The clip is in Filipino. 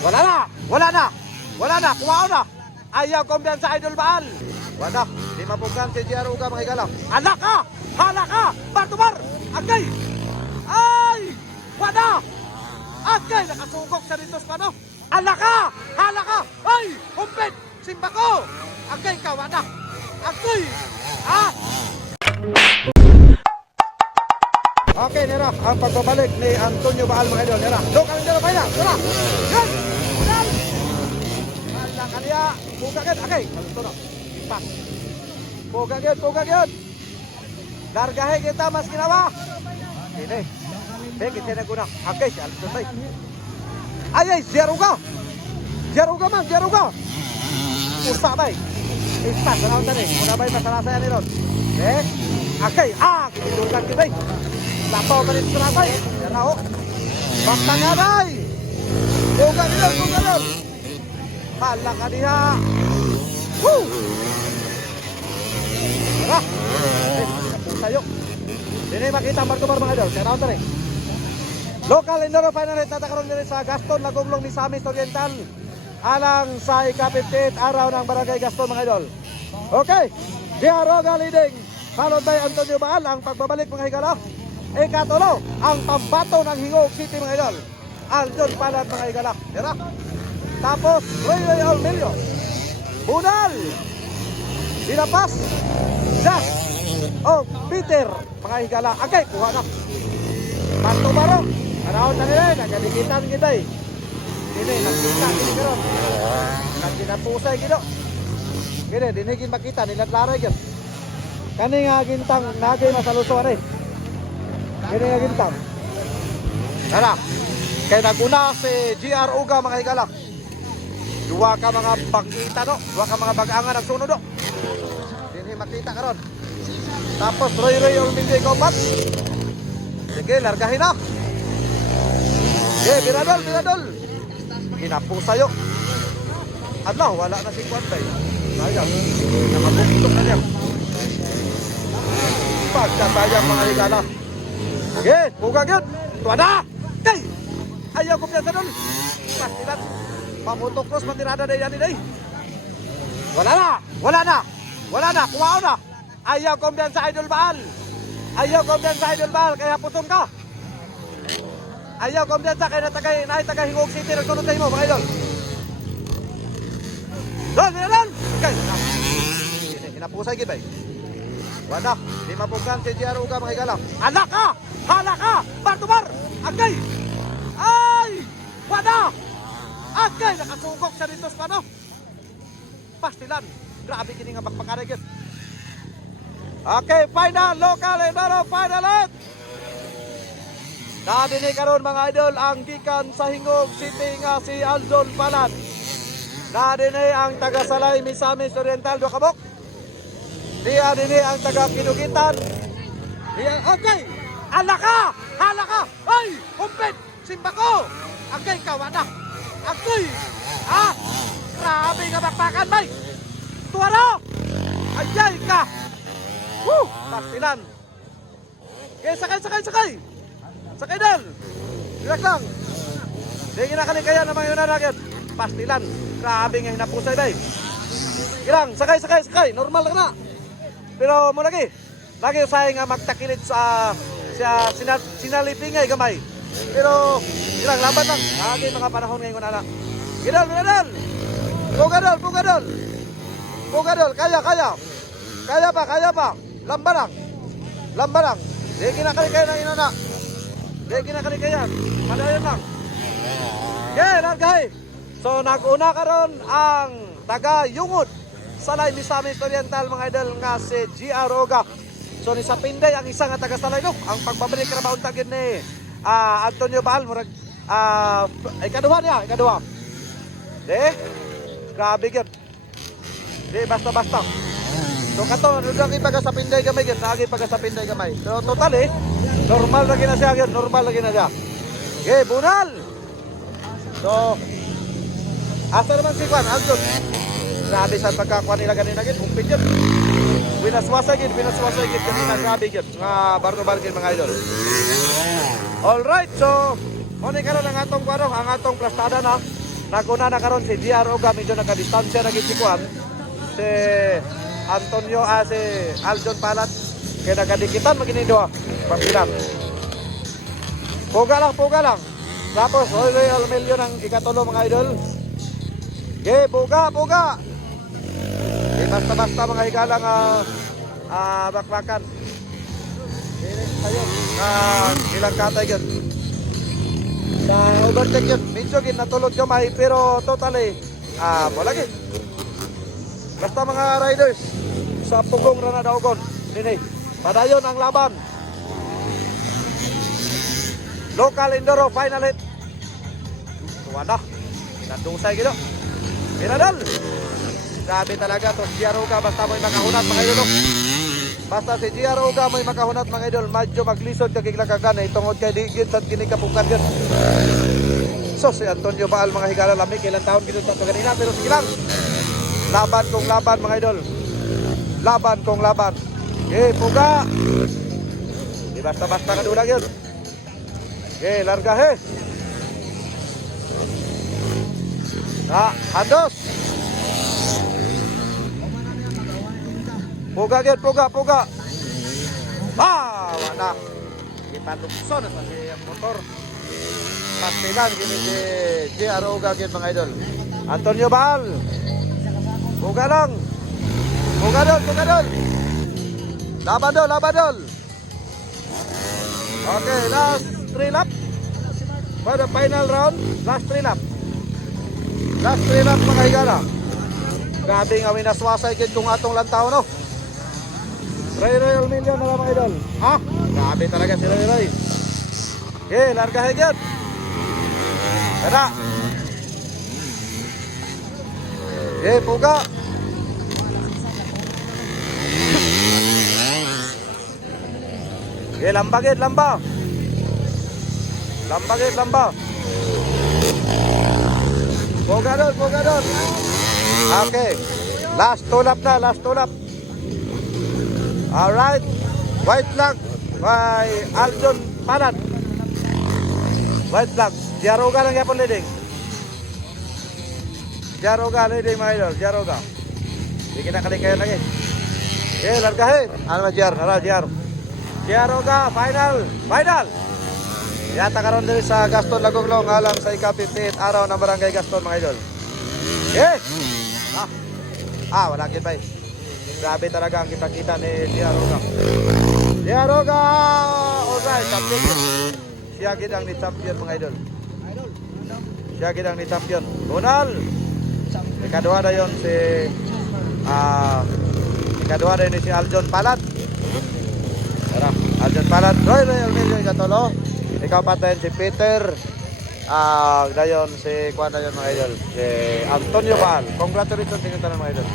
Wala na! Wala na! Wala na! Kumao na! Ayaw kumbiyansa Idol Baal! Wala! Di mapugan si JR Uga mga higala. Anak ka! Hala ka! Bar-to-bar! Agay! Ay! Wala! Agay! Nakasugok sa dito sa ano? Anak ka! Hala ka! Ay! Kumpit! Simba ko! Agay ka! Wala! Agay! Ha? Okay, Nera, ang pagbabalik ni Antonio Baal mga idol. Nera, doon kami nila pa na. Tara! Yan! Yan! Wala ka niya. Pugagad. Okay, ito na. Pas. Pugagad, pugagad. Largahe kita mas ginawa. Ini. Begit siya naguna. Okay, siya alas doon. Ay, ay, Jaruga. Jaruga man, Jaruga. Usa bay. Ispas, salamat tadi. Muna bay masalasaya ni Ron. Eh, okay. Kinitulkan kita bay. Lapaw ka rin sa rabay. Yan na ho. Basta nga bay. Buga nilon, buga nilon. Hala ka diha. Woo! Tara. Pusayo. Dini makita Marco mga idol. Kaya naon rin. Local Enduro Final Rate natakaroon nila sa Gaston, Lagumlong, Misamis Oriental. Alang sa ika-58 araw ng Barangay Gaston mga idol. Okay. Diaroga leading. Followed by Antonio Baal ang pagbabalik mga higala. Ikatulo, ang pambato ng Hingog City mga idol. Aldon Palad mga higala. Tira. Tapos, Roy Almelio. Bunal. Dinapas. Jas. O Peter mga higala. Okay, kuha na. Panto Barong. Karahon na nila. Nagadikitan kita eh. Ini, nagkita. Ini karon. Nagkinapusay kita. Gini, dinigin makita. Nilatlaray kita. Kani nga gintang nagay masalusuan eh. Kani nga gintang. Tara. Kaya naguna si JR Uga mga higala. Dua ka mga bangkita no. Dua ka mga bagangan ang sunod no. Dinhi makita karon. Tapos Roy Olmindio ikaw pat. Sige, largahin na. Sige, biradol. Kinapusayo. Allah, wala na si Kwantay. Sayang. Nakabuktok na niya. Pagkatayang mga higala. Sige, bugag yun. Tuwa na. Kay! Ayaw ko piyansa doon. Pastilan. Pamutokros, matirada na yan eh. Wala na. Kumao na. Ayaw ko piyansa Idol Baal. Kaya putong ka. Ayaw ko piyansa kaya taga Hingog City. Nagsunod tayo mo mga idol. Doon. Kay! Hinapusay kita eh. Wala, di mapugan si JR Uga mga higala. Anak ka! Hala ka! Bar-to-bar! Agay! Ay! Wala! Agay! Nakasugok sa dito sa ano? Pastilan. Grabe kini nga bakbakarigit. Okay, final local enduro final it! Nadini karon mga idol ang gikan sa Hingog City nga si Aldon Palad. Nadini ang taga-Salay Misamis Oriental do kabok. Diya din ang taga Kinugitan. Diya, okay. Hala ka. Ay, kumpit. Simba ko. Okay, kawana. Okay. Grabe nga bakbakan, bay. Tuwaro. Ayay ka. Woo, pastilan. Okay, sakay. Sakay dal. Relax lang. Di kinakalikayan na mga yun na rakyat. Pastilan. Grabe nga hinapusay, bay. Gilang, sakay. Normal lang na. Pero mo lagi usay nga magtakilid sa sinalipingay gamay. Pero ilang laban lang. Lagi mga panahon ngayon ana. Gidal. Bugadol. Kaya pa. Lamba lang. Di kinakalikayan ng inana. Padayon lang. Largay. So nag-una karon ang taga Yungod Salay Misamis Oriental mga idol nga si JR Uga. So ni sa Pinday ang isa nga taga Salay no. Ang pagbabalik ra baon tagid ni Antonio Baal murag ikaduha. Grabe gyud. Basta. So kato nudang ipaga sa Pinday gamay gyud, nagi paga sa Pinday gamay. So total normal lagi na siya gyud, Okay, bunal. So asa naman si Kwan Aldon. Grabe sa pagkakuha nila ganina gid, umpit yun. Binaswasa gid kanina, grabe gid. Nga bar-to-bar gid mga idol. All right, so muna karon ang atong kwano, ang atong plastada na. naguna na karon si JR Oga, medyo nagka-distansya na gitsikuan. Si Antonio, si Aljon Palat, kaya nagkadikitan maginido pagpilat. Puga lang. Tapos Royal Million ang ikatulo mga idol. Okay, puga. Okay, basta mga higalang baklakan. Ayun, ilang katay yun. Sa overtake yun, medyo ginatulog kamay, pero totally, wala gin. Basta mga riders, sa pugong rana daugon, dini, padayon ang laban. Local Enduro final hit. Wala, nandungsay gino. Pinadal. Sabi talaga to, JR Oga, basta mo'y makahunat mga idol. Basta si JR Oga mo'y makahunat mga idol, medyo maglisod kagiglakagan, itungod kay digit at kinikapukan yun. So si Antonio Baal mga higala lamig, ilang taon gito sa kanina, pero sige lang. Laban kong laban mga idol. Laban kong laban. Okay, puga. Di basta-basta kadulang yun. Okay, larga he. Handos. Puga yun, puga. Wala. Ipanlukso na sa siyang motor. Pastilan, gini si JR Oga yun mga idol. Antonio Baal. Puga lang. Puga doon. Labadol. Okay, last 3 lap. For the final round, last 3 lap. Last 3 lap mga higala. Grabe nga winaswasay kit kung atong lantaw, no? Royal Million na mga idol. Grabe talaga si Roy. Okay, larga higit. Tara. Okay, puga. Okay, lamba. Puga doon. Okay. Last 2 lap. Alright. White flag by Aljon Palat. White flag. JR Oga lang yapon leading. JR Oga leading mga idol. JR Oga. Hindi kinakalikay lagi. Okay, largahin. Ano na JR? JR Oga, final. Yata karon din sa Gaston Lagoglong alang sa ika-58 araw ng Barangay Gaston mga idol. Okay. Wala gid bay. Grabe talaga ang kita-kita ni JR Oga. JR Oga, alright, champion. Siya gid ang ni champion mga idol. Siya gid ang ni champion. Donald. Ikadua na yon si si Aljon Palat. Tara, Aljon Palat, Royal Million katolo. Ikaw patayin si Peter. Dayon si kuan dayon mga idol. Si Antonio Baal. Congratulations sa inyo tanan mga idol.